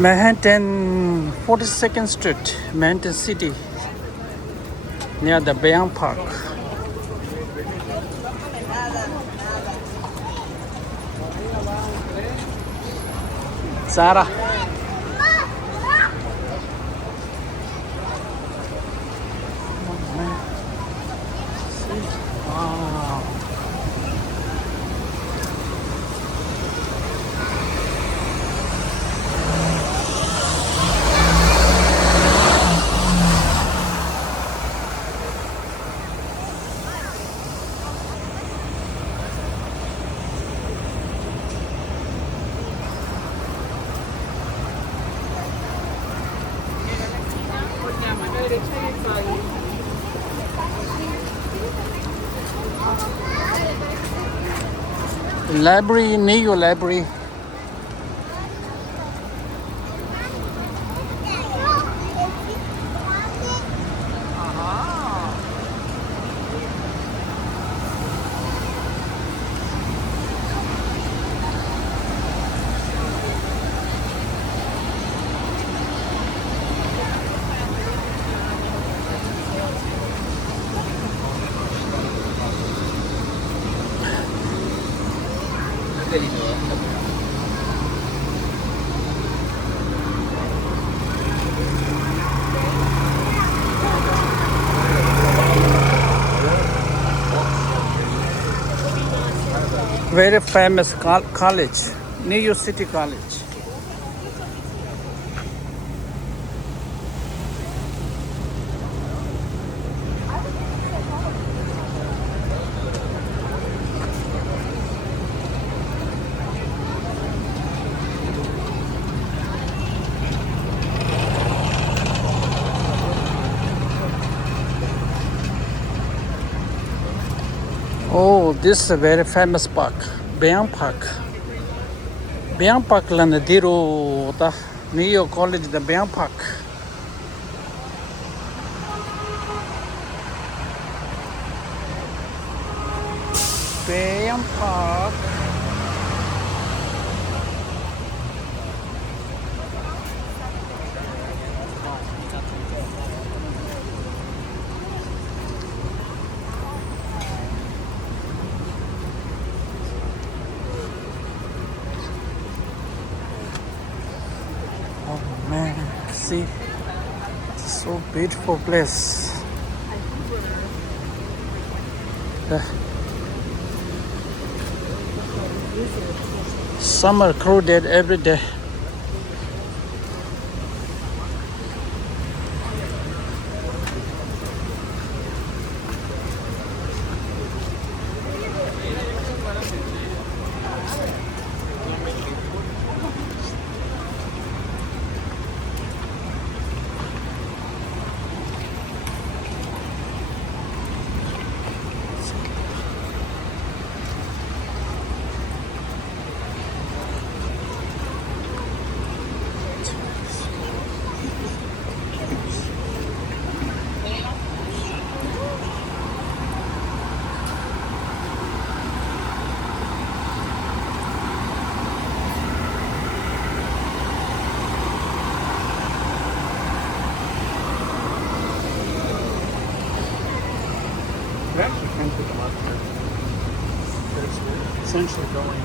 Manhattan 42nd Street, Manhattan City, near the Bayonne Park. Zara. Wow. Library, Neo Library. Very famous college, New York City College. Oh, this is a very famous park, Bayonne Park. Bayonne Park lan diro ta New York College the Bayonne Park. Bayonne Park. Man, see, so beautiful place. Summer crowded every day. Essentially going.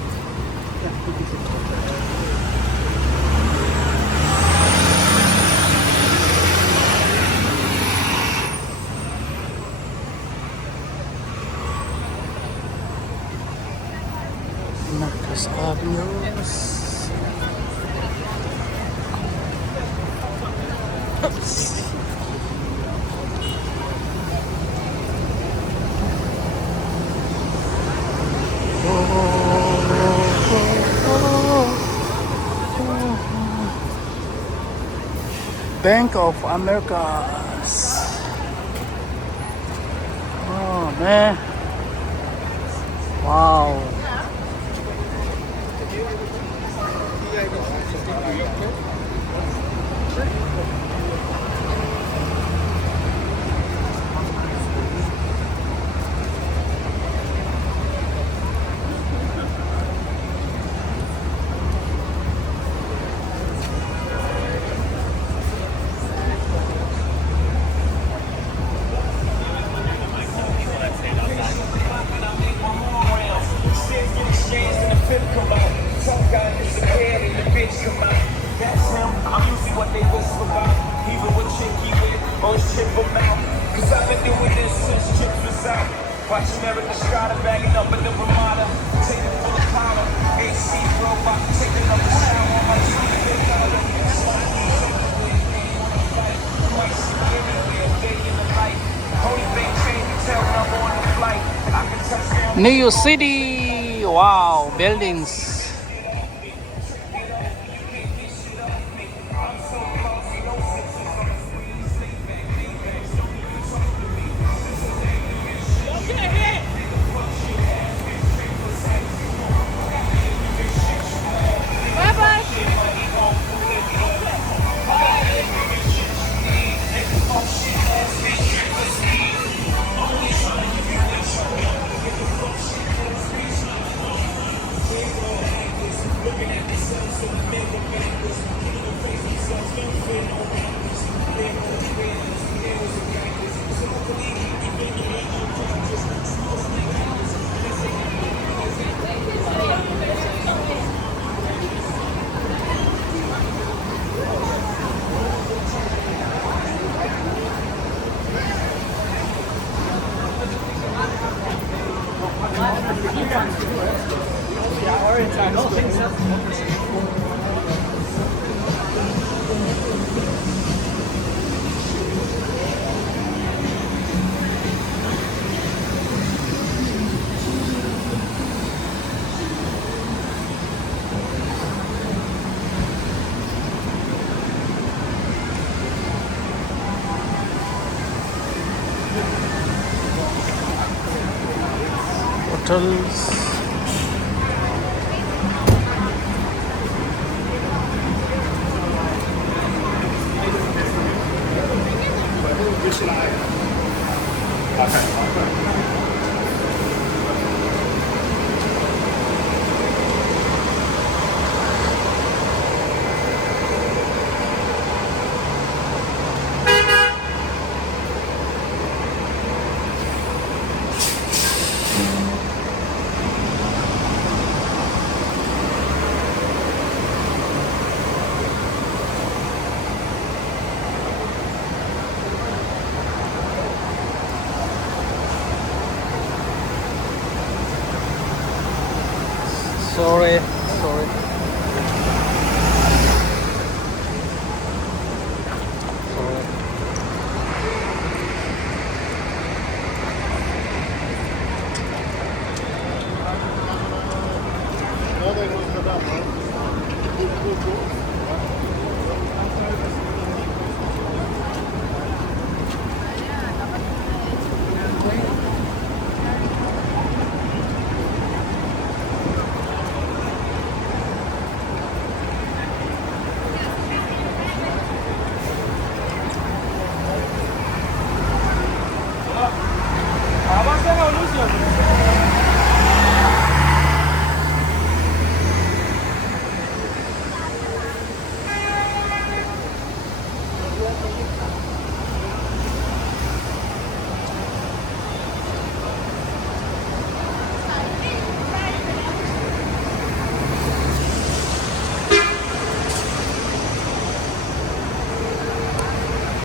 Marcus Avenue. Oops. Bank of America. Oh man. Wow. Most chip them out. Cause I've been doing this since chips was out. Watching Eric Estrada bagging up in the Ramada. Taking full of powder. AC robot taking up the sound on my sleeve. Might see me anywhere, day in the light. Only thing changed the tail when I'm on the flight. I can touch down. New York City. Wow, buildings. Hotels. Sorry.